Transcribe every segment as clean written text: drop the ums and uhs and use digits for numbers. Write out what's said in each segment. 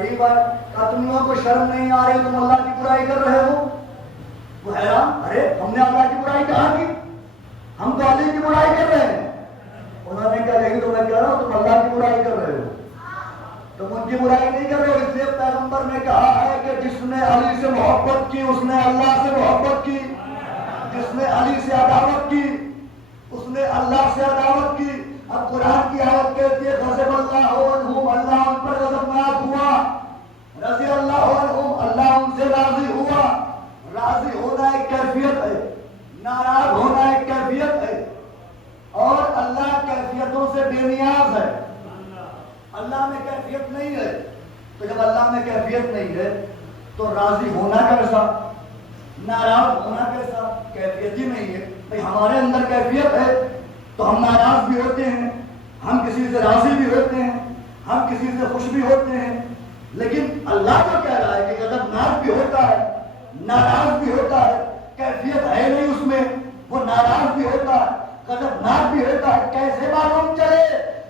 غریب ہے. کہا تم لوگوں کو شرم نہیں آ رہی, تم اللہ کی برائی کر رہے ہو. وہ حیران, ارے ہم نے اللہ کی برائی کہاں کی, ہم تو علی کی برائی کر رہے ہیں. انہوں نے کہا یہی تو میں کہہ رہا ہوں, تم اللہ کی برائی کر رہے ہو, تم ان کی برائی نہیں کر رہے ہو. اس لیے پیغمبر نے کہا ہے کہ جس نے علی سے محبت کی اس نے اللہ سے محبت کی, جس نے علی سے عداوت کی اس نے اللہ سے عداوت کی. اب قرآن کی آیت کہتی ہے غضب اللہ عنہم, اللہ ان پر غضبناک ہوا, رضی اللہ عنہم, اللہ ان سے راضی ہوا. راضی ہونا ایک کیفیت ہے, ناراض ہونا ایک کیفیت ہے, اور اللہ کیفیتوں سے بے نیاز ہے. اللہ میں کیفیت نہیں ہے, تو جب اللہ میں کیفیت نہیں ہے تو راضی ہونا کیسا, ناراض ہونا کیسا, کیفیت ہی نہیں ہے. بھئی ہمارے اندر کیفیت ہے تو ہم ناراض بھی ہوتے ہیں, ہم کسی سے راضی بھی ہوتے ہیں, ہم کسی سے خوش بھی ہوتے ہیں. لیکن اللہ تو کہہ رہا ہے کہ غضبناک بھی ہوتا ہے, ناراض بھی ہوتا ہے, کیفیت ہے نہیں اس میں, وہ ناراض بھی ہوتا ہے, غضبناک بھی ہوتا ہے. کیسے معلوم چلے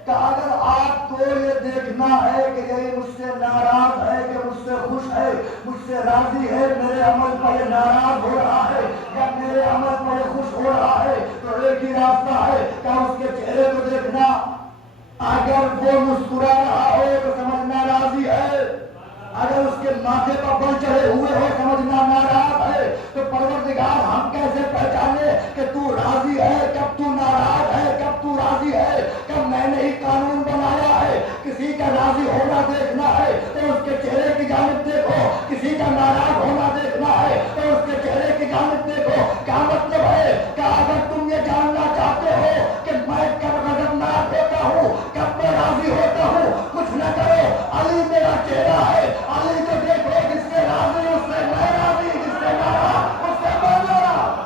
کہ اگر آپ کو یہ دیکھنا ہے کہ یہ مجھ سے ناراض ہے کہ مجھ سے خوش ہے, مجھ سے راضی ہے, میرے عمل پر یہ ناراض ہو رہا ہے یا میرے عمل پر یہ خوش ہو رہا ہے, تو ایک ہی راستہ ہے کہ اس کے چہرے کو دیکھنا. اگر وہ مسکرا رہا ہو تو سمجھنا راضی ہے, اگر اس کے ماتھے پر بل چڑھے ہوئے ہو سمجھنا ناراض ہے. تو پروردگار ہم کیسے پہچانے کہ تو راضی ہے, کب تو ناراض ہے, کب تو راضی ہے, کب میں نے ہی قانون بنایا ہے. کسی کا راضی ہونا دیکھنا ہے تو اس کے چہرے کی جانب دیکھو, کسی کا ناراض ہونا دیکھنا ہے تو اس کے چہرے کی جانب دیکھو. کیا مطلب ہے کہ اگر تم یہ جاننا چاہتے ہو کہ میں کب غضبناک ہوتا ہوں, کب میں راضی ہوتا ہوں, کچھ نہ کرو, علی میرا چہرہ ہے, علی کو دیکھو, جس سے راضی اس سے میں راضی, جس سے ناراض اس سے میں ناراض.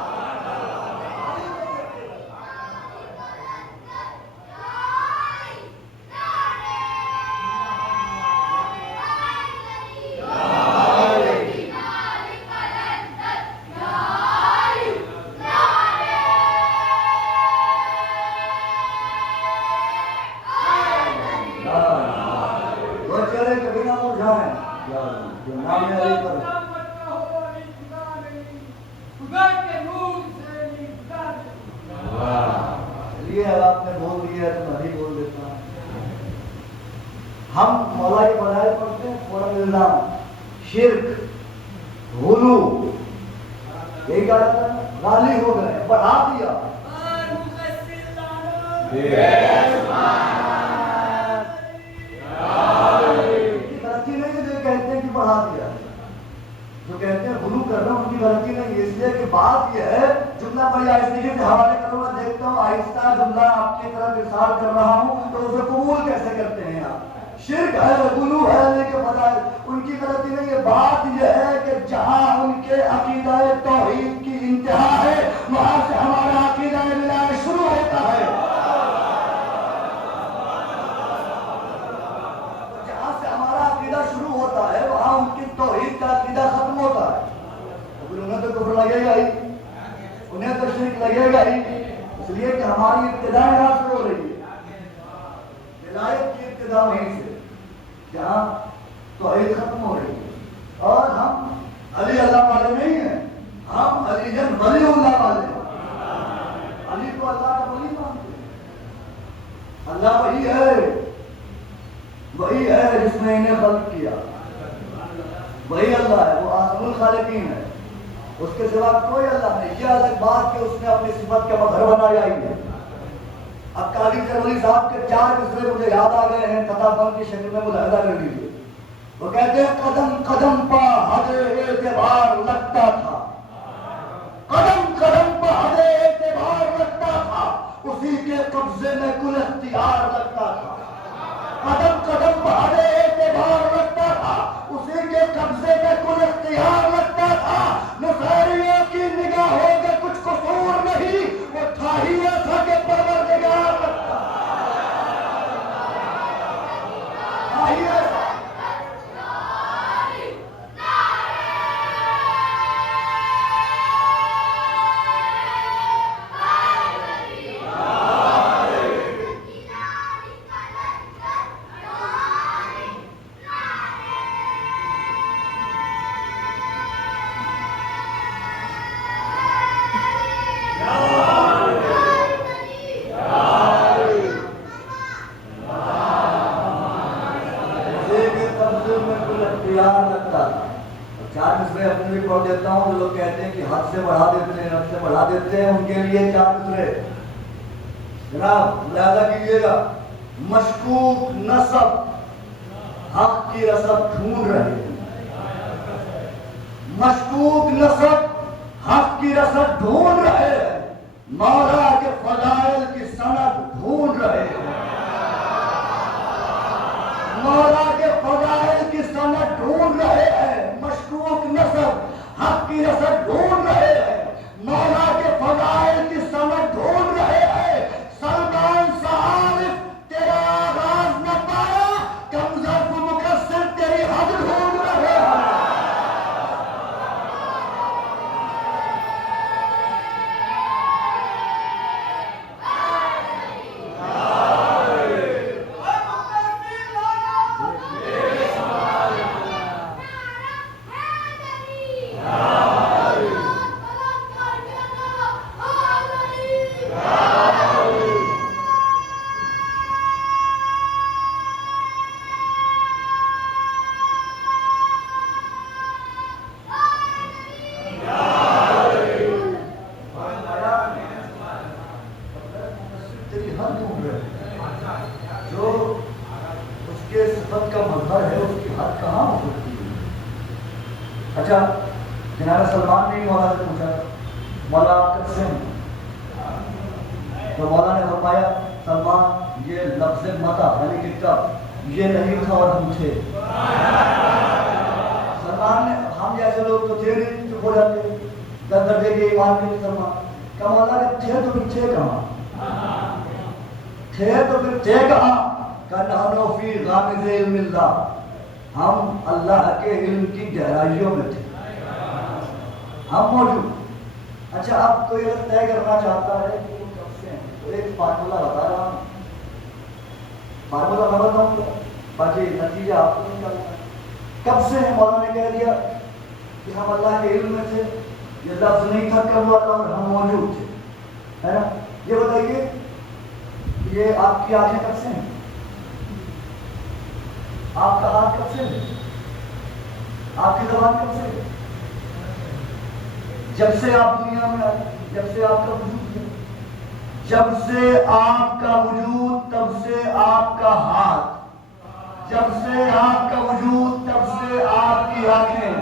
ہم مولا کی بڑائی پڑھتے ہیں, فوراً الزام, شرک, غلو, یہی کہا جاتا ہے, غالی ہو گئے, بڑھا دیا. غلطی نہیں ہے جو کہتے ہیں کہ بڑھا دیا, جو کہتے ہیں غلو کر رہے ہیں ان کی غلطی نہیں ہے. اس لیے کہ بات یہ ہے, جملہ بڑی آہستگی سے حوالے کروں, میں دیکھتا ہوں آہستہ جملہ آپ کی طرف ارسال کر رہا ہوں تو اسے قبول کیسے کرتے ہیں آپ. شرک ہے, غلو ہے, لیکن فضائل ان کی غلطی نہیں ہے. بات یہ ہے کہ جہاں ان کے عقیدہ توحید کی انتہا ہے وہاں سے ہمارا عقیدہ الہی شروع ہوتا ہے. جہاں سے ہمارا عقیدہ شروع ہوتا ہے وہاں ان کی توحید کا عقیدہ ختم ہوتا ہے. تو انہیں تو کفر لگے گا ہی, انہیں تو شرک لگے گا ہی, اس لیے کہ ہماری ابتدا یہاں سے ہو رہی ہے. ولایت کی ابتدا وہیں سے جہاں توحید ختم ہو رہی ہے. اور ہم علی اللہ والے نہیں ہیں, ہم علی جن ولی اللہ والے ہیں. علی کو اللہ کا ولی مانتے ہیں. اللہ وہی ہے, وہی ہے جس نے انہیں خلق کیا, وہی اللہ ہے, وہ احسن الخالقین ہے, اس کے سوا کوئی اللہ نہیں. یہ الگ بات کہ اس نے اپنی صفت کا مظہر بنایا ہی ہے. اب قاضی چرولی صاحب کے 4 قصے مجھے یاد آ گئے ہیں, قطع بند کی شکل میں ملاحظہ کر لیجیے. وہ کہتے ہیں قدم قدم پہ حد اعتبار لگتا تھا, قدم قدم پہ حد اعتبار لگتا تھا, اسی کے قبضے میں کل اختیار لگتا تھا. قدم قدم پہ حد اعتبار لگتا تھا, اسی کے قبضے میں کل اختیار لگتا تھا. نصیریوں کی نگاہوں کے کچھ قصور نہیں, وہ تھا ہی ایسا کہ پروردگار لگتا تھا ہی ایسا. پیار لگتا تھا. اور 4 مصرے اپنے بھی پڑھ دیتا ہوں. جو لوگ کہتے ہیں کہ حد سے بڑھا دیتے ہیں حد سے بڑھا دیتے ہیں ان کے لیے 4 مصرے جناب ملاحظہ کیجیے گا. مشکوک نسب حق کی رسب ڈھونڈ رہے ہیں. مشکوک نسب حق کی رسب ڈھونڈ رہے ہیں. مولا کے فضائل کی سند ڈھونڈ رہے ہیں. مولا کے فضائل کی سند ڈھونڈ رہے ہیں. مشکوک نسب حق کی رسد ڈھونڈ رہے ہیں. مولا کے فضائل کی سند ڈھونڈ رہے ہیں. سلمان صاحب تیرا آغاز نہ پایا کم ظرف مقصر تیری حد ڈھونڈ رہے ہیں. اچھا جناب سلمان نے مولا سے پوچھا مولا آپ کب سے ہیں؟ تو مولا نے فرمایا سلمان یہ لفظ متا یعنی کہ کب یہ نہیں تھا اور ہم تھے. سلمان نے ہم جیسے لوگ تو تھے نہیں چپ ہو جاتے 10 درجے کے ایمان کے سلمان کا مولا کہ تھے تو پھر تھے کہاں تھے تو پھر تھے کہاں کہ نحن فی غامض علم اللہ ہم اللہ کے علم کی گہرائیوں میں تھے ہم موجود. اچھا اب کوئی اگر طے کرنا چاہتا ہے کہ وہ کب سے ہیں تو ایک فارمولہ بتا رہا ہوں. فارمولہ میں بتاؤں گا باقی نتیجہ آپ کو نکالنا ہے. کب سے ہیں مولانا نے کہہ دیا کہ ہم اللہ کے علم میں تھے. یہ لفظ نہیں تھا کب ہوا تھا اور ہم موجود تھے ہے نا. یہ بتائیے یہ آپ کی آنکھیں کب سے ہیں آپ کا ہاتھ کب سے ہے آپ کی زبان کب سے ہے جب سے آپ دنیا میں آئے جب سے آپ کا وجود ہے جب سے آپ کا وجود تب سے آپ کا ہاتھ جب سے آپ کا وجود تب سے آپ کی آنکھیں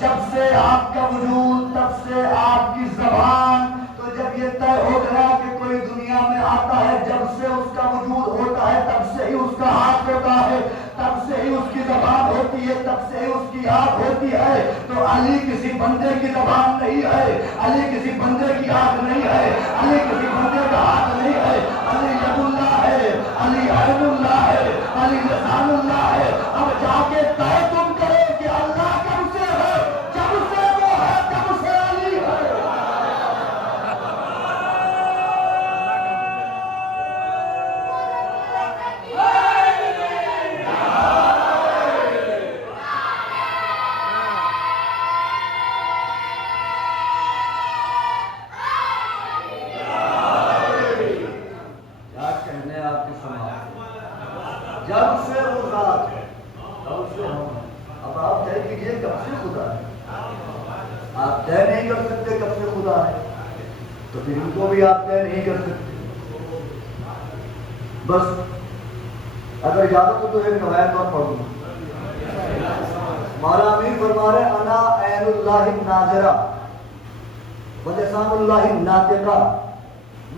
جب سے آپ کا وجود تب سے آپ کی زبان. تو جب یہ طے ہو گیا کہ کوئی دنیا میں آتا ہے جب سے اس کا وجود ہوتا ہے تب سے ہی اس کا ہاتھ ہوتا ہے تب سے ہی اس کی زبان ہوتی ہے تب سے ہی اس کی آنکھ ہوتی ہے. تو علی کسی بندے کی زبان نہیں ہے علی کسی بندے کی آنکھ نہیں ہے علی کسی بندے کا ہاتھ نہیں ہے. علی ید اللہ ہے علی عین اللہ ہے علی لسان اللہ ہے. اب جا کے طے تم کرے کہ اللہ کب سے ہے جب سے وہ ہے تب سے علی ہے. جب سے وہ ذات ہے تب سے ہم. اب آپ طے کیجیے کب سے خدا ہے. آپ طے نہیں کر سکتے کب سے خدا ہے تو پھر ان کو بھی آپ طے نہیں کر سکتے. بس اگر اجازت ہو تو ایک روایت اور پڑھ دوں. مولا امیر فرما رہے انا عین اللہ ناظرہ ولسان اللہ ناطقہ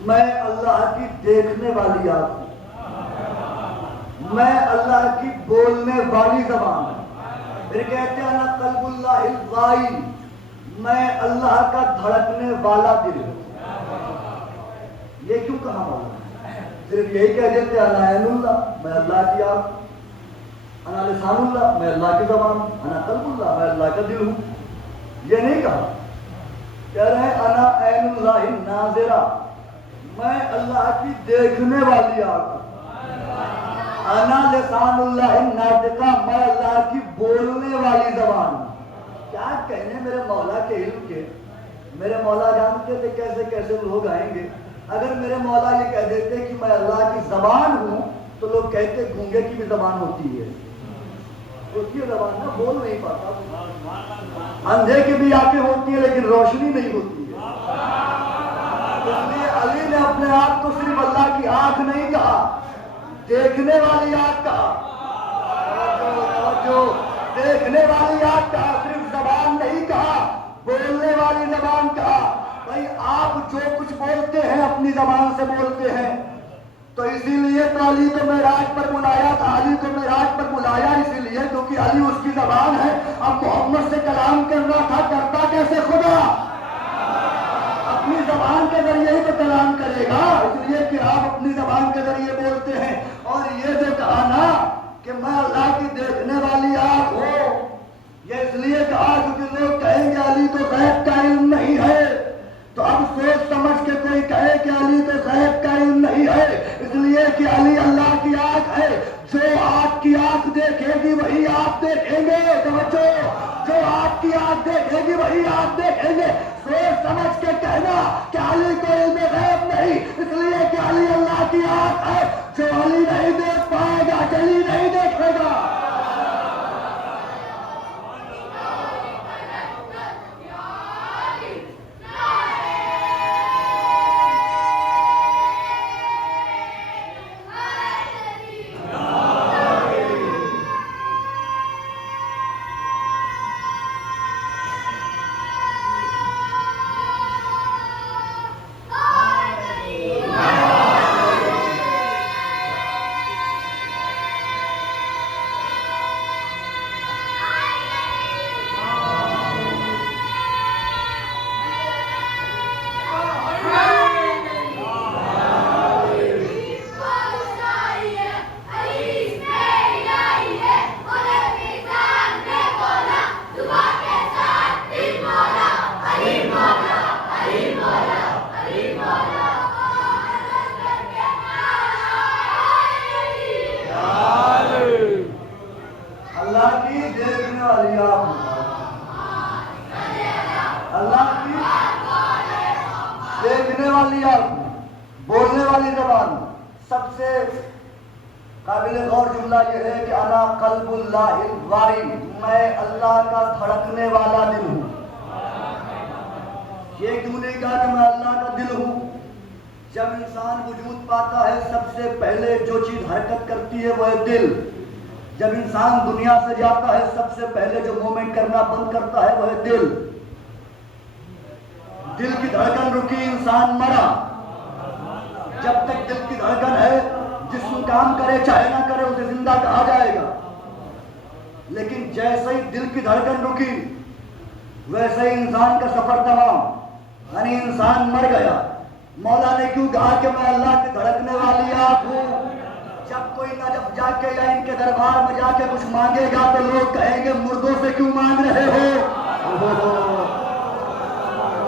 میں اللہ کی دیکھنے والی آنکھ ہوں میں اللہ کی بولنے والی زبان ہوں. پھر کہتے ہیں انا قلب اللہ الوائی میں اللہ کا دھڑکنے والا دل ہوں. یہ کیوں کہا مولا صرف یہی کہہ دیتے انا عین اللہ میں اللہ کی آنکھ انا لسان اللہ میں اللہ کی زبان ہوں انا قلب اللہ میں اللہ کا دل ہوں. یہ نہیں کہا کہہ رہے ہیں انا عین اللہ ناظرہ میں اللہ کی دیکھنے والی آنکھ ہوں انا لسان اللہ ناطقہ میں اللہ کی بولنے والی زبان ہوں. کیا کہنے میرے مولا کے علم کے. میرے مولا جانتے تھے کیسے کیسے لوگ آئیں گے. اگر میرے مولا یہ کہہ دیتے کہ میں اللہ کی زبان ہوں تو لوگ کہتے گونگے کی بھی زبان ہوتی ہے ہوتی ہے زبان نا، بول نہیں پاتا. اندھے کی بھی آنکھیں ہوتی ہیں لیکن روشنی نہیں ہوتی ہے. اس لیے علی نے اپنے آپ کو صرف اللہ کی آنکھ نہیں کہا، دیکھنے والی آنکھ کہا. جو دیکھنے والی آنکھ کہا، صرف زبان نہیں کہا، بولنے والی زبان کہا. بھائی آپ جو کچھ بولتے ہیں اپنی زبان سے بولتے ہیں، تو اسی لیے تو علی کو معراج پر بلایا تھا. علی کو معراج پر بلایا اسی لیے کیونکہ علی اس کی زبان ہے. اب محمد سے کلام کرنا تھا، کرتا کیسے خدا؟ اپنی زبان کے ذریعے ہی تو کلام کرے گا. اس لیے کہ آپ اپنی زبان کے ذریعے بولتے ہیں. اور یہ جو کہا نا کہ میں اللہ کی دیکھنے والی آنکھ ہوں، یہ اس لیے کہا کیونکہ لوگ کہیں گے علی تو غیب کا علم نہیں ہے. تو اب سوچ سمجھ کے کوئی کہے کہ علی تو غیب کا علم نہیں ہے، اس لیے کہ علی اللہ کی آنکھ ہے. جو آپ کی آنکھ دیکھے گی وہی آپ دیکھیں گے. توجہ، جو آپ کی آنکھ دیکھے گی وہی آپ دیکھیں گے. سوچ سمجھ کے کہنا کہ علی کو علم غیب نہیں، اس لیے کہ علی اللہ کی آنکھ ہے. جو علی نہیں دیکھ پائے گا علی نہیں دیکھے گا. دیکھنے والی آنکھ، بولنے والی زبان. سب سے قابل غور جملہ یہ ہے کہ انا قلب اللہ الواری، میں اللہ کا دھڑکنے والا دل ہوں. یہ کیوں نہیں کہا کہ میں اللہ کا دل ہوں؟ جب انسان وجود پاتا ہے سب سے پہلے جو چیز حرکت کرتی ہے وہ ہے دل. جب انسان دنیا سے جاتا ہے سب سے پہلے جو موومنٹ کرنا بند کرتا ہے وہ ہے دل. دل کی دھڑکن رکی انسان مرا. جب تک دل کی دھڑکن ہے جسم کام کرے چاہے نہ کرے اسے زندہ کہا جائے گا. لیکن جیسے ہی دل کی دھڑکن رکی ویسے ہی انسان کا سفر تمام، یعنی انسان مر گیا. مولا نے کیوں کہا کہ میں اللہ کی دھڑکنے والی آنکھ ہوں؟ جب کوئی نجف جا کے یا ان کے دربار میں جا کے کچھ مانگے گا تو لوگ کہیں گے مردوں سے کیوں مانگ رہے ہو؟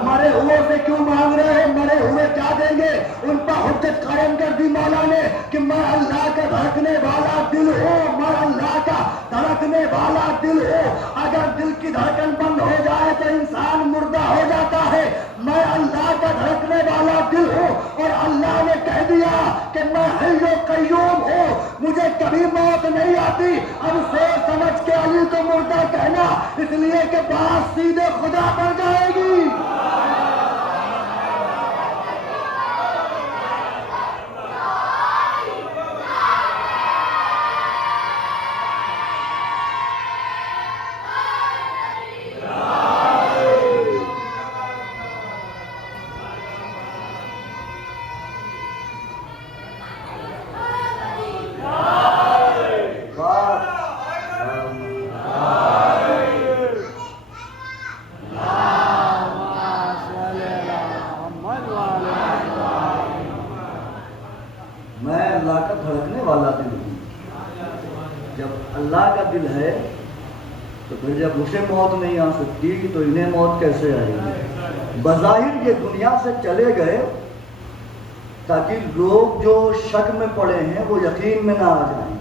مرے ہوئے سے کیوں مانگ رہے ہیں؟ مرے ہوئے کیا دیں گے؟ ان پر حجت قائم کر دی مولا نے کہ میں اللہ کا دھڑکنے والا دل ہوں، میں اللہ کا دھڑکنے والا دل ہوں. اگر دل کی دھڑکن بند ہو جائے تو انسان مردہ ہو جاتا ہے. میں اللہ کا دھڑکنے والا دل ہوں اور اللہ نے کہہ دیا کہ میں حی و قیوم ہوں، مجھے کبھی موت نہیں آتی. اب سوچ سمجھ کے علی کو مردہ کہنا اس لیے کہ بات سیدھے خدا پر جائے گی. جب اسے موت نہیں آ سکتی تو انہیں موت کیسے آئے گی؟ بظاہر یہ دنیا سے چلے گئے تاکہ لوگ جو شک میں پڑے ہیں وہ یقین میں نہ آ جائیں.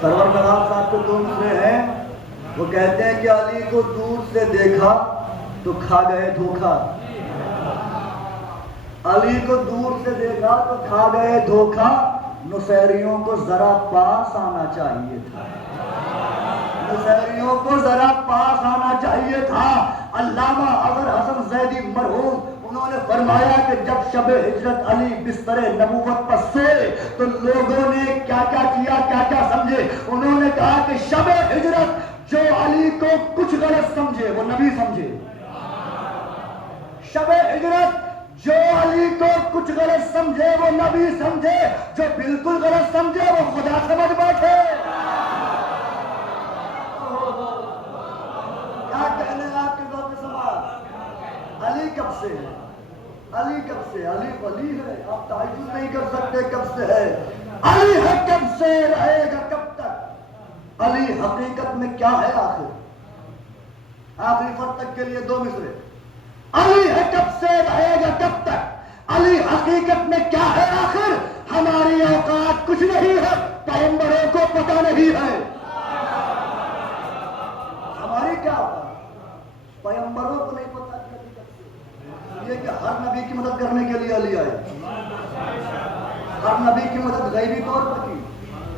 سرور نواب صاحب کو دوسرے ہیں وہ کہتے ہیں کہ علی کو دور سے دیکھا تو کھا گئے دھوکا. علی کو دور سے دیکھا تو کھا گئے دھوکا. نصیریوں کو ذرا پاس آنا چاہیے تھا، نصیریوں کو ذرا پاس آنا چاہیے تھا۔ علامہ اظہر حسن زیدی مرحوم انہوں نے فرمایا کہ جب شب ہجرت علی بستر نبوت پر سوئے تو لوگوں نے کیا کیا کیا، کیا کیا سمجھے؟ انہوں نے کہا کہ شب ہجرت جو علی کو کچھ غلط سمجھے وہ نبی سمجھے، شب ہجرت جو علی کو کچھ غلط سمجھے وہ نبی سمجھے، جو بالکل غلط سمجھے وہ خدا سمجھ بیٹھے۔ کیا کہنے آپ کے ذوق سماعت؟ علی کب سے ہے؟ علی کب سے؟ علی ولی ہے، آپ تعجب نہیں کر سکتے کب سے ہے۔ علی ہے کب سے، رہے گا کب تک؟ علی حقیقت میں کیا ہے آخر؟ آخری فرتک کے لیے دو مصرے۔ علی ہے کب سے، رہے گا کب تک؟ علی حقیقت میں کیا ہے آخر؟ ہماری اوقات کچھ نہیں ہے، پیغمبروں کو پتہ نہیں ہے۔ ہماری کیا اوقات؟ پیغمبروں کو نہیں پتہ یہ کہ ہر نبی کی مدد کرنے کے لیے علی آئے، ہر نبی کی مدد غیبی طور پر کی،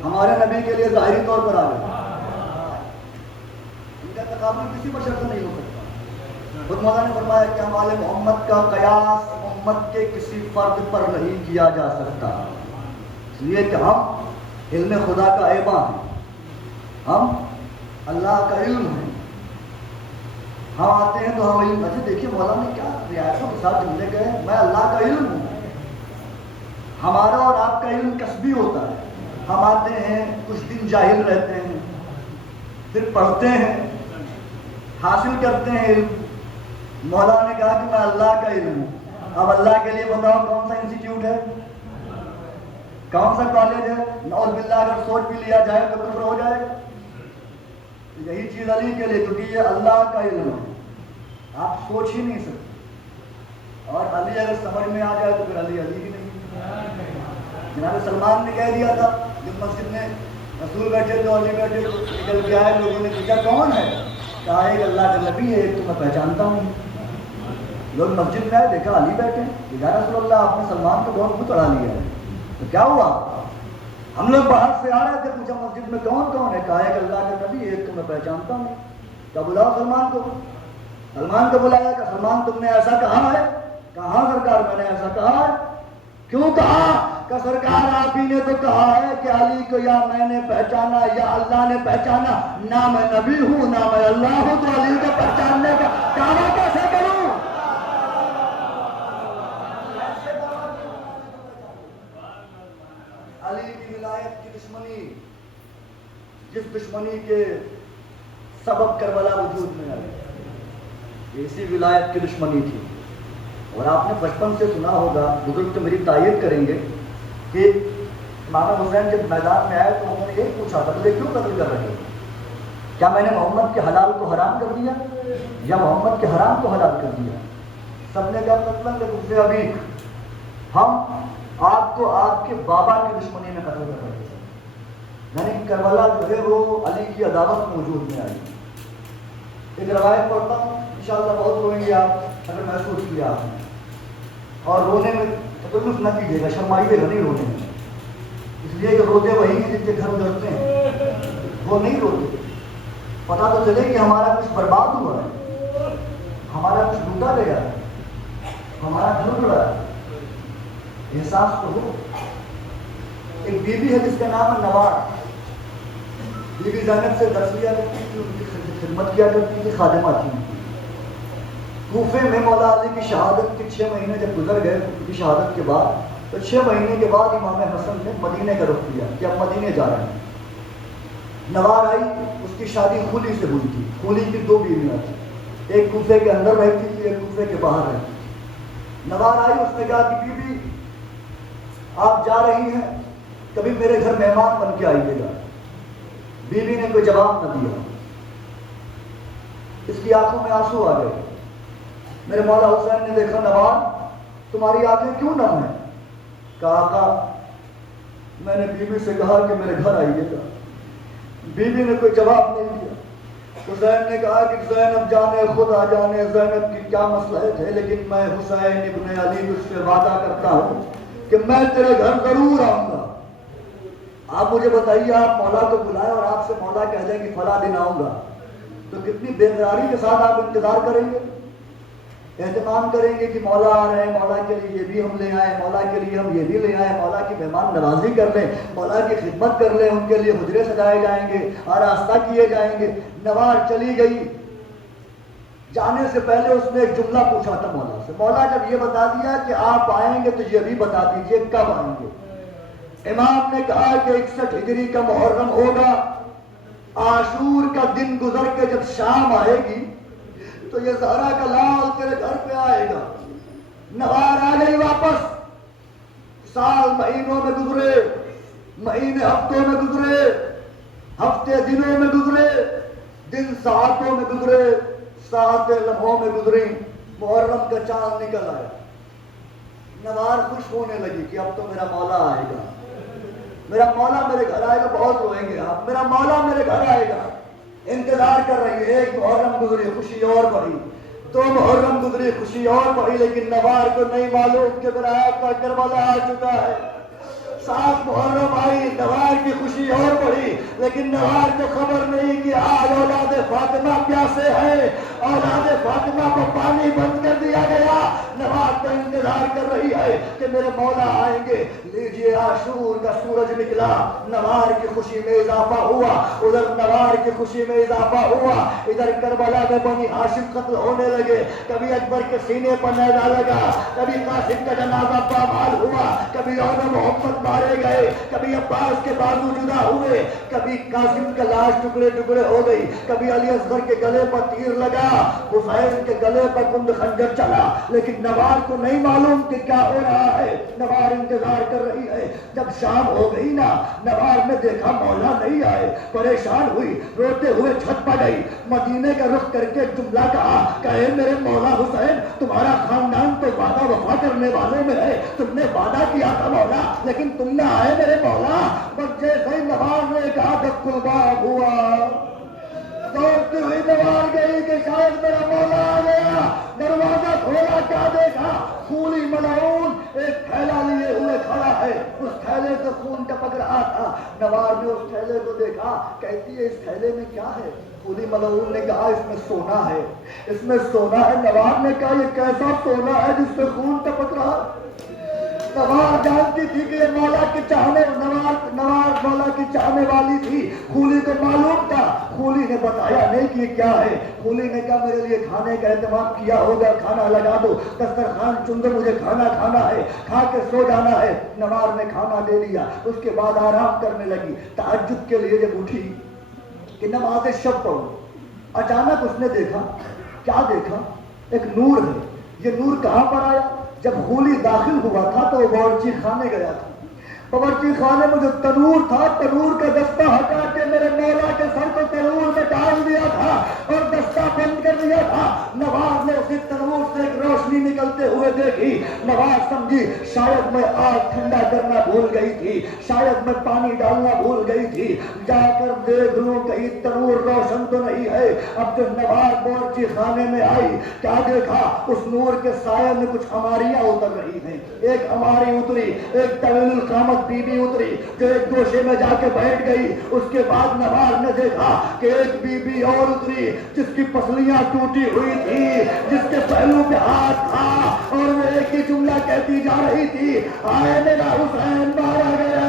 ہمارے نبی کے لیے ظاہری طور پر آ گئے۔ ان کا تقابل کسی بشر سے نہیں ہو سکتا۔ خود مولا نے فرمایا کہ ہمارے محمد کا قیاس امت کے کسی فرد پر نہیں کیا جا سکتا، اس لیے کہ ہم علم خدا کا ایبا ہیں، ہم اللہ کا علم ہے۔ ہم آتے ہیں تو ہم علم، اچھا دیکھیے مولا نے کیا رعایتوں کے ساتھ جملے کہے، میں اللہ کا علم ہوں۔ ہمارا اور آپ کا علم کسبی ہوتا ہے، ہم آتے ہیں کچھ دن جاہل رہتے ہیں، پھر پڑھتے ہیں، حاصل کرتے ہیں علم۔ مولا نے کہا کہ میں اللہ کا علم ہوں۔ اب اللہ کے لیے بتاؤ کون سا انسٹیٹیوٹ ہے، کون سا کالج ہے؟ نعوذ باللہ اگر سوچ بھی لیا جائے تو کفر ہو جائے گا۔ یہی چیز علی کے لیے، کیونکہ یہ اللہ کا علم ہے، آپ سوچ ہی نہیں سکتے۔ اور علی اگر سمجھ میں آ جائے تو پھر علی علی ہی نہیں۔ جناب سلمان نے کہہ دیا تھا جب مسجد میں رسول بیٹھے تھے، علی بیٹھے تو نکل کے آئے، لوگوں نے پوچھا کون ہے؟ کہا ایک اللہ کا نبی ہے، ایک تو میں پہچانتا ہوں۔ لوگ مسجد میں آئے، دیکھا علی بیٹھے، یا رسول اللہ آپ نے سلمان کو بہت منہ چڑھا لیا ہے، تو کیا ہوا؟ ہم لوگ باہر سے آ رہے تھے، پوچھا مسجد میں کون کون ہے؟ کہا ایک اللہ کا نبی، ایک تو میں پہچانتا ہوں۔ کیا بلاؤ سلمان کو؟ سلمان کو بلایا کہ سلمان تم نے ایسا کہا ہے؟ کہا سرکار میں نے ایسا کہا ہے۔ کیوں کہا؟ کہ سرکار آپ ہی نے تو کہا ہے کہ علی کو یا میں نے پہچانا یا اللہ نے پہچانا، نہ میں نبی ہوں نہ میں اللہ ہوں، تو علی کو پہچاننے کا دعویٰ کیسے کروں؟ علی کی ولایت کی دشمنی، جس دشمنی کے سبب کربلا وجود میں آئی، اسی ولایت کی دشمنی تھی۔ اور آپ نے بچپن سے سنا ہوگا، بزرگ تو میری تائید کریں گے، کہ امام حسین جب میدان میں آئے تو انہوں نے ایک پوچھا تھا، مجھے کیوں قتل کر رہے ہو؟ کیا میں نے محمد کے حلال کو حرام کر دیا یا محمد کے حرام کو حلال کر دیا؟ سب نے کہا مطلب کہ تم سے ابھی ہم آپ کو آپ کے بابا کی دشمنی میں قتل کر رہے تھے۔ یعنی کربلا جو ہے وہ علی کی عداوت موجود میں آئی۔ ایک روایت پڑھتا ہوں، انشاءاللہ بہت روئیں گے آپ اگر محسوس کیا آپ نے، اور رونے میں تکلف نہ کیجیے گا، شرمائیے گا نہیں رونے میں، اس لیے کہ روتے وہی ہیں جن کے گھر گزرتے ہیں، وہ نہیں روتے۔ پتہ تو چلے کہ ہمارا کچھ برباد ہوا ہے، ہمارا کچھ لوٹا گیا ہے، ہمارا گھر اڑا ہے، احساس تو ہو۔ ایک بیوی ہے جس کا نام ہے نوار، بی بی زینب سے درس لیا کرتی تھی، ان کی خدمت کیا کرتی تھی، خادمہ تھی۔ کوفے میں مولا علی کی شہادت کے 6 مہینے جب گزر گئے، ان کی شہادت کے بعد، تو 6 مہینے کے بعد امام حسن نے مدینے کا رخ کیا کہ اب مدینے جا رہے ہیں۔ نوار آئی، اس کی شادی خولی سے ہوئی تھی، خولی کی 2 بیویاں تھیں، ایک کوفے کے اندر رہتی تھی، ایک کوفے کے باہر رہتی تھی۔ نوار آئی، اس نے کہا کہ بی بی آپ جا رہی ہیں، کبھی میرے گھر مہمان بن کے آئیے گا۔ بیوی نے کوئی جواب نہ دیا، اس کی آنکھوں میں آنسو آ گئے۔ میرے مولا حسین نے دیکھا، نوار تمہاری آنکھیں کیوں نم ہیں؟ کہا آقا میں نے بیوی سے کہا کہ میرے گھر آئیے گا، بیوی نے کوئی جواب نہیں دیا۔ حسین نے کہا کہ زینب جانے خدا جانے زینب کی کیا مصلحت ہے، لیکن میں حسین ابن علی تجھ سے وعدہ کرتا ہوں کہ میں تیرے گھر ضرور آؤں گا، آپ مجھے بتائیے، آپ مولا کو بلائیں اور آپ سے مولا کہہ دیں کہ فلاں دن آؤں گا، تو کتنی بے قراری کے ساتھ آپ انتظار کریں گے، اہتمام کریں گے کہ مولا آ رہے ہیں، مولا کے لیے یہ بھی ہم لے آئیں، مولا کے لیے ہم یہ بھی لے آئیں، مولا کی مہمان نوازی کر لیں، مولا کی خدمت کر لیں، ان کے لیے حجرے سجائے جائیں گے، آراستہ کیے جائیں گے۔ نوار چلی گئی، جانے سے پہلے اس نے ایک جملہ پوچھا تھا مولا سے، مولا جب یہ بتا دیا کہ آپ آئیں گے تو یہ بھی بتا دیجئے کب آئیں گے۔ امام نے کہا کہ 61 ہجری کا محرم ہوگا، عاشور کا دن گزر کے جب شام آئے گی تو یہ زہرا کا لال تیرے گھر پہ آئے گا۔ نوار آ گئی واپس، سال مہینوں میں گزرے، مہینے ہفتوں میں گزرے، ہفتے دنوں میں گزرے، دن ساعتوں میں گزرے، ساعتیں لمحوں میں گزری، محرم کا چاند نکل آیا۔ نوار خوش ہونے لگی کہ اب تو میرا مولا آئے گا، میرا مولا میرے گھر آئے گا، بہت روئیں گے آپ، میرا مولا میرے گھر آئے گا۔ انتظار کر رہی ہے، ایک محرم گزری، خوشی اور بڑھی، 2 محرم گزری، خوشی اور بڑھی، لیکن نوار کو نہیں معلوم کہ میرا آپ کا کربلا آ چکا ہے۔ 7 محرم آئی، نوار کی خوشی اور بڑھی، لیکن نوار کو خبر نہیں کہ آج اولاد فاطمہ پیاسے ہے، اولاد فاطمہ کو پانی بند کر دیا گیا۔ نوار تو انتظار کر رہی ہے کہ میرے مولا آئیں گے۔ لیجئے عاشور کا سورج نکلا، نوار کی خوشی میں اضافہ ہوا، ادھر نوار کی خوشی میں اضافہ ہوا، ادھر کربلا میں بنی ہاشم قتل ہونے لگے، کبھی اکبر کے سینے پر نیزہ لگا، کبھی قاسم کا جنازہ پامال ہوا، کبھی اور محمد مارے گئے، کبھی عباس کے بازو جدا ہوئے، کبھی قاسم کا لاش ٹکڑے ٹکڑے ہو گئی، کبھی علی اصغر کے گلے پر تیر لگا، حسین کے گلے پر کند خنجر چلا، لیکن نوار کو نہیں معلوم کہ کیا ہو رہا ہے۔ نوار انتظار کر رہی ہے۔ جب شام ہو گئی نا، نوار نے دیکھا مولا نہیں آئے، پریشان ہوئی، روتے ہوئے چھت پر گئی، مدینے کا رخ کر کے جملہ کہا کہ اے میرے مولا حسین، تمہارا خاندان تو وعدہ وفا کرنے والوں میں ہے، تم نے وعدہ کیا تھا مولا، لیکن تم نہ آئے میرے مولا۔ بس جیسے ہی نوار نے کہا دکل باب ہوا، دوڑتی ہوئی نوار گئی کہ شاید میرا مولا آ گیا۔ دروازہ کھولا، کیا دیکھا؟ خونی ملعون ایک تھیلا لیے ہوئے کھڑا ہے، اس تھیلے سے خون ٹپک رہا تھا۔ نوار نے اس تھیلے کو دیکھا، کہتی ہے اس تھیلے میں کیا ہے؟ خونی ملعون نے کہا اس میں سونا ہے، اس میں سونا ہے۔ نوار نے کہا یہ کیسا سونا ہے جس سے خون ٹپک رہا؟ نوار جانتی تھی کہ یہ مولا کی چاہنے، نوار مولا کی چاہنے والی تھی۔ خولی کو معلوم تھا، خولی نے بتایا نہیں کہ یہ کیا ہے۔ خولی نے کہا میرے لیے کھانے کا اہتمام کیا ہوگا، کھانا لگا دو، دسترخوان چن دو، مجھے کھانا کھانا ہے، کھا کے سو جانا ہے۔ نوار نے کھانا دے دیا، اس کے بعد آرام کرنے لگی۔ تہجد کے لیے جب اٹھی کہ نماز شب پڑھو، اچانک اس نے دیکھا، کیا دیکھا؟ ایک نور ہے۔ یہ نور کہاں پر آیا؟ جب خولی داخل ہوا تھا تو وہ باورچی خانے گیا تھا، باورچی خانے میں جو تنور تھا، تنور کا دستہ ہٹا کے میرے مولا کے سر کو تنور میں ڈال دیا تھا اور دستہ بند کر دیا تھا۔ نوار نے اسی تنور سے ایک روشنی نکلتے ہوئے دیکھی۔ نوار سمجھی شاید میں آگ ٹھنڈا کرنا بھول گئی تھی، شاید میں پانی ڈالنا بھول گئی تھی، جا کر دیکھ لوں کہیں تنور روشن تو نہیں ہے۔ اب جب نوار باورچی خانے میں آئی، کیا دیکھا؟ اس نور کے سائے میں کچھ ہماریاں اتر رہی ہیں۔ ایک ہماری اتری، ایک طویل القامت بی بی اتری جو ایک گوشے میں جا کے بیٹھ گئی۔ اس کے بعد نوار نے دیکھا کہ ایک بی بی اور اتری جس کی پسلیاں ٹوٹی ہوئی تھی، جس کے پہلو پہ ہاتھ تھا، اور وہ ایک ہی جملہ کہتی جا رہی تھی، آئے میرا حسین مارا گیا،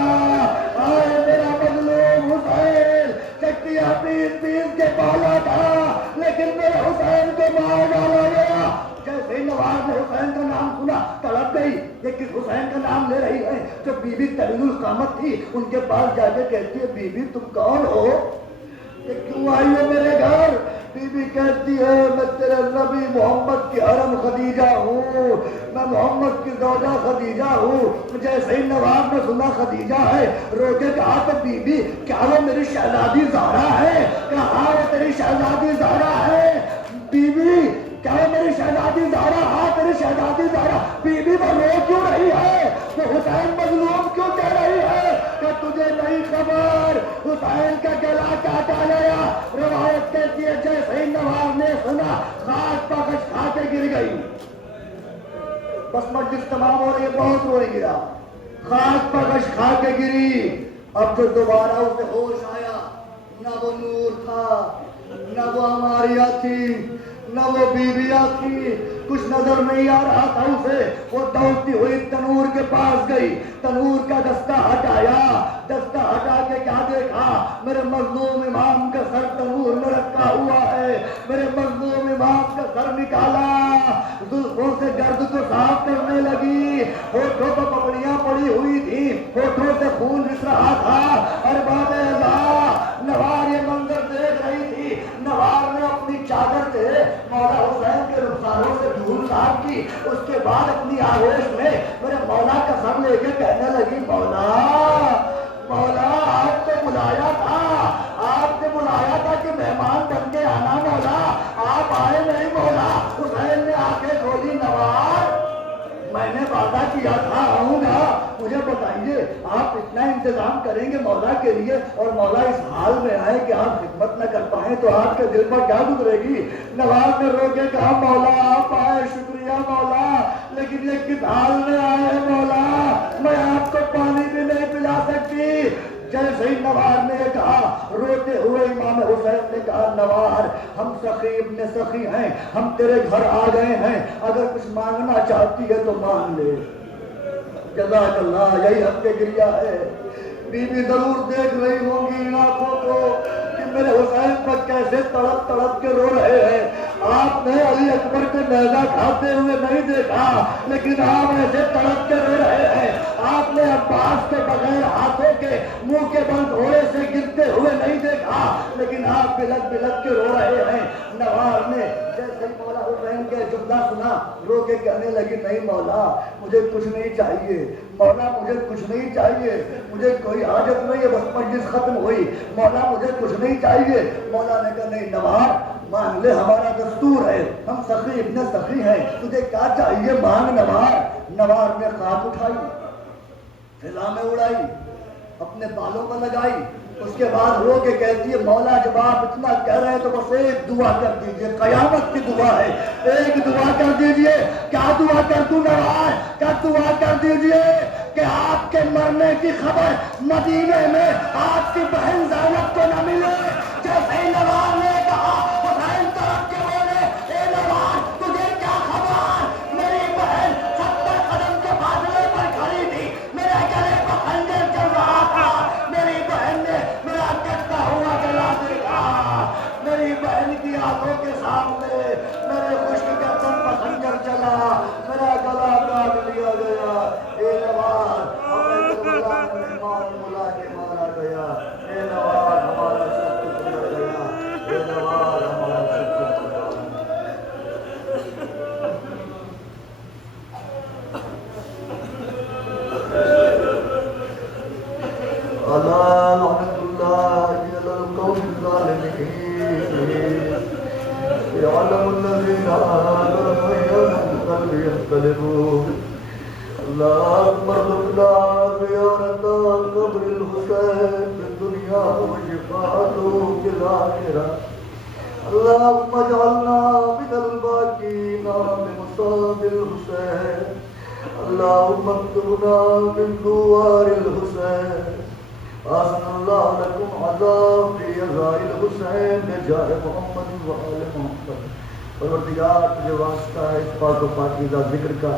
آئے میرا مظلوم حسین، چکیا پیس پیس کے پالا تھا لیکن میرے حسین کو مار ڈالا گیا۔ جیسے ہی نوار نے حسین کا نام سنا تڑپ گئی، یہ کس حسین کا نام لے رہی ہے؟ جو بی بی طویل القامت تھی ان کے پاس جا کے کہتی ہے بی بی تم کون ہو؟ یہ کیوں آئی ہو میرے گھر؟ بی بی کہتی ہے میں تیرے نبی محمد کی حرم خدیجہ ہوں، میں محمد کی زوجہ خدیجہ ہوں۔ جیسے ہی نواب نے سنا خدیجہ ہے، رو کے کہا تو بی بی کیا وہ میری شہزادی زہرا ہے؟ کہا وہ تیری شہزادی زہرا ہے؟ بی بی کیا میری شہزادی زہرا؟ ہاں تیری شہزادی زہرا۔ بی بی وہ رو کیوں رہی ہے؟ وہ حسین مظلوم کیوں کہہ رہی ہے؟ کہ تجھے نہیں خبر حسین کا گلا کاٹا گیا۔ روایت کہتی ہے جیسے ہی نواب نے سنا خاک پکش کھا کے گر گئی۔ بس مجلس تمام ہو رہی ہے، بہت روئیں گے آپ۔ خاک پکش کھا کے گری، اب جو دوبارہ اسے ہوش آیا، نہ وہ نور تھا، نہ وہ ہماریہ تھی، نہ وہ بیویاں تھی، کچھ نظر نہیں آ رہا تھا اسے۔ وہ دوڑتی ہوئی تنور کے پاس گئی، تنور کا دستہ ہٹایا، دستہ ہٹا کے کیا دیکھا؟ میرے مظلوم امام کا سر تنور میں رکھا ہوا ہے۔ میرے مظلوم امام کا سر نکالا، زلفوں سے گرد کو صاف کرنے لگی، ہونٹوں پر پپڑیاں پڑی ہوئی تھی، ہونٹوں سے خون رس رہا تھا۔ ارباب اللہ، نوار یہ منظر دیکھ رہی تھی۔ نوار نے اپنی چادر سے مولا حسین کے رخساروں سے دھول صاف کی، اس کے بعد اپنی آغوش میں میرے مولا کا سر لے کے کہنے لگی، مولا مولا آپ نے بلایا تھا، آپ نے بلایا تھا کہ مہمان بن کے آنا مولا، آپ آئے نہیں مولا۔ حسین نے آنکھیں کھولی، نوار میں نے وعدہ کیا تھا آؤں گا، مجھے بتائیے آپ اتنا انتظام کریں گے مولا کے لیے، اور مولا اس حال میں آئے کہ آپ خدمت نہ کر پائیں تو آپ کے دل پر کیا گزرے گی؟ نواز نے رو کے کہا، مولا آپ آئے شکریہ مولا، لیکن یہ کس حال میں آئے مولا، میں آپ کو پانی بھی نہیں پلا سکتی۔ جیسے ہی نوار نے کہا، روتے ہوئے امام حسین نے کہا، نوار ہم سخی ابن سخی ہیں، ہم تیرے گھر آ گئے ہیں، اگر کچھ مانگنا چاہتی ہے تو مانگ لے۔ جزاک اللہ، یہی حق گریہ ہے۔ بیوی ضرور دیکھ رہی ہوں گی ان آنکھوں کو کہ میرے حسین پر کیسے تڑپ تڑپ کے رو رہے ہیں۔ آپ نے علی اکبر کو نیزہ کھاتے ہوئے نہیں دیکھا، لیکن آپ ایسے تڑپ کے رو رہے ہیں۔ آپ نے عباس کے بغیر ہاتھوں کے منہ کے بل گھوڑے سے گرتے ہوئے نہیں دیکھا، لیکن آپ بلک بلک کے رو رہے ہیں۔ نوار نے جیسے مولا حسین کے جملہ سنا، رو کے کہنے لگی، نہیں مولا مجھے کچھ نہیں چاہیے، مولا مجھے کچھ نہیں چاہیے، مجھے کوئی حاجت نہیں ہے، بس مجلس ختم ہوئی، مولا مجھے کچھ نہیں چاہیے۔ مولا نے کہا، نہیں نوار مانگ لے، ہمارا دستور ہے، ہم سخی ابن سخی ہیں، تجھے کیا چاہیے مانگ نوار۔ نوار نے خاک اٹھائی، فضا میں اڑائی، اپنے بالوں پر لگائی، اس کے بعد رو کے کہتی ہے، مولا جب آپ اتنا کہہ رہے ہیں تو بس ایک دعا کر دیجئے، قیامت کی دعا ہے، ایک دعا کر دیجئے۔ کیا دعا کر دوں نوار؟ کیا دعا کر دیجئے کہ آپ کے مرنے کی خبر مدینے میں آپ کی بہن زینب کو نہ ملے۔ جیسے ہی نوار نے کہا، حسین طرف کے بولے، اے نوار تجھے کیا خبر؟ میری بہن 70 قدم کے فاصلے پر کھڑی تھی، میرے گلے پر خنجر چل رہا تھا، میری بہن نے میرا کٹتا ہوا گلا دیکھا، میری بہن کی آنکھوں کے سامنے میرے خشک گردن پر خنجر چلا، میرا گلا کاٹ لیا گیا۔ اے نوار ہمیں کربلا میں مہمان بلا کے مارا گیا، اے نوار ہمارا سب کچھ مر گیا، اے نوار ہمارا سب کچھ مر گیا۔ اللہ لعنت اللہ علی القوم الظالمین، يعلم الذين آمنوا يوم ينقلبون۔ اللهم ارزقنا زيارة قبر الحسين في الدنيا وشفاعته في الآخرة۔ اللهم اجعلنا من الباقين بمصاب الحسين۔ اللهم اكتبنا من دوار الحسين۔ آسن اللہ لکم عذاب فی عزاء الحسین بجاہ محمد و آل محمد۔ پروردگار تجھے واسطہ ہے اس پاک و پاکیزہ ذکر کا،